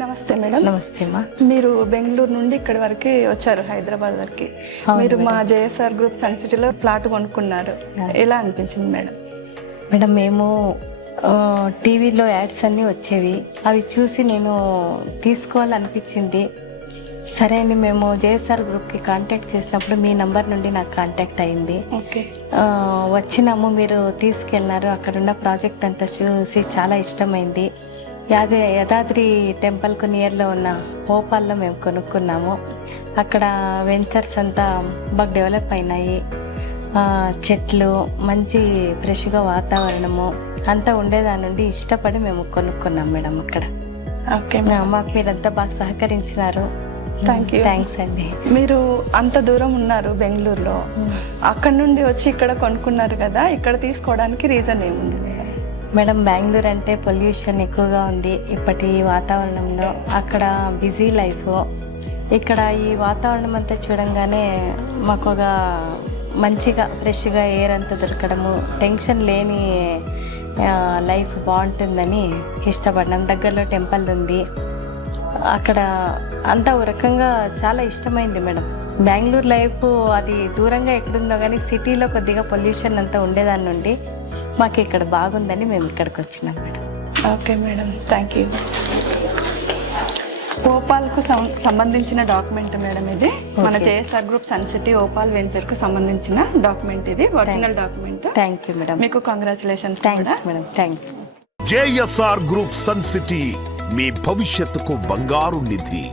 నమస్తే మేడం. నమస్తే అమ్మా. మీరు బెంగళూరు నుండి ఇక్కడి వరకు వచ్చారు, హైదరాబాద్ వరకు. మీరు మా జేఎస్ఆర్ గ్రూప్ సన్ సిటీలో ప్లాట్ కొనుక్కున్నారు. ఎలా అనిపించింది మేడం? మేడం మేము టీవీలో యాడ్స్ అన్నీ వచ్చేవి, అవి చూసి నేను తీసుకోవాలనిపించింది. సరే అని మేము జేఎస్ఆర్ గ్రూప్కి కాంటాక్ట్ చేసినప్పుడు మీ నంబర్ నుండి నాకు కాంటాక్ట్ అయింది. ఓకే. వచ్చినాము, మీరు తీసుకెళ్ళినారు. అక్కడున్న ప్రాజెక్ట్ అంతా చూసి చాలా ఇష్టమైంది. యాదాద్రి టెంపుల్కు నియర్లో ఉన్న భోపాల్లో మేము కొనుక్కున్నాము. అక్కడ వెంచర్స్ అంతా బాగా డెవలప్ అయినాయి. చెట్లు, మంచి ఫ్రెష్గా వాతావరణము అంతా ఉండేదాని నుండి ఇష్టపడి మేము కొనుక్కున్నాం మేడం అక్కడ. ఓకే. మాకు మీరంతా బాగా సహకరించినారు. థ్యాంక్స్ అండి. మీరు అంత దూరం ఉన్నారు బెంగళూరులో, అక్కడ నుండి వచ్చి ఇక్కడ కొనుక్కున్నారు కదా, ఇక్కడ తీసుకోవడానికి రీజన్ ఏముంది మేడం? బెంగళూరు అంటే పొల్యూషన్ ఎక్కువగా ఉంది ఇప్పటి వాతావరణంలో. అక్కడ బిజీ లైఫ్. ఇక్కడ ఈ వాతావరణం అంతా చూడంగానే మాకు ఒక మంచిగా ఫ్రెష్గా ఎయిర్ అంతా దొరకడము, టెన్షన్ లేని లైఫ్ బాగుంటుందని ఇష్టపడినాం. దగ్గరలో టెంపుల్ ఉంది, అక్కడ అంతా ఒక రకంగా చాలా ఇష్టమైంది మేడం. బెంగళూరు లైఫ్ అది దూరంగా ఎక్కడుందో కానీ సిటీలో కొద్దిగా పొల్యూషన్ అంతా ఉండేదాని నుండి మాకు ఇక్కడ బాగుందని మేము ఇక్కడికి వచ్చినాం madam. Okay madam, thank you. ఓపాల్కు సంబంధించిన డాక్యుమెంట్ మేడం ఇది. మన JSR group Sun City Opal వెంచర్కు సంబంధించిన డాక్యుమెంట్ ఇది, original document. Thank you madam. మీకు congratulations. Thanks madam. Thanks. JSR group Sun City మీ భవిష్యత్తుకు బంగారు నిధి.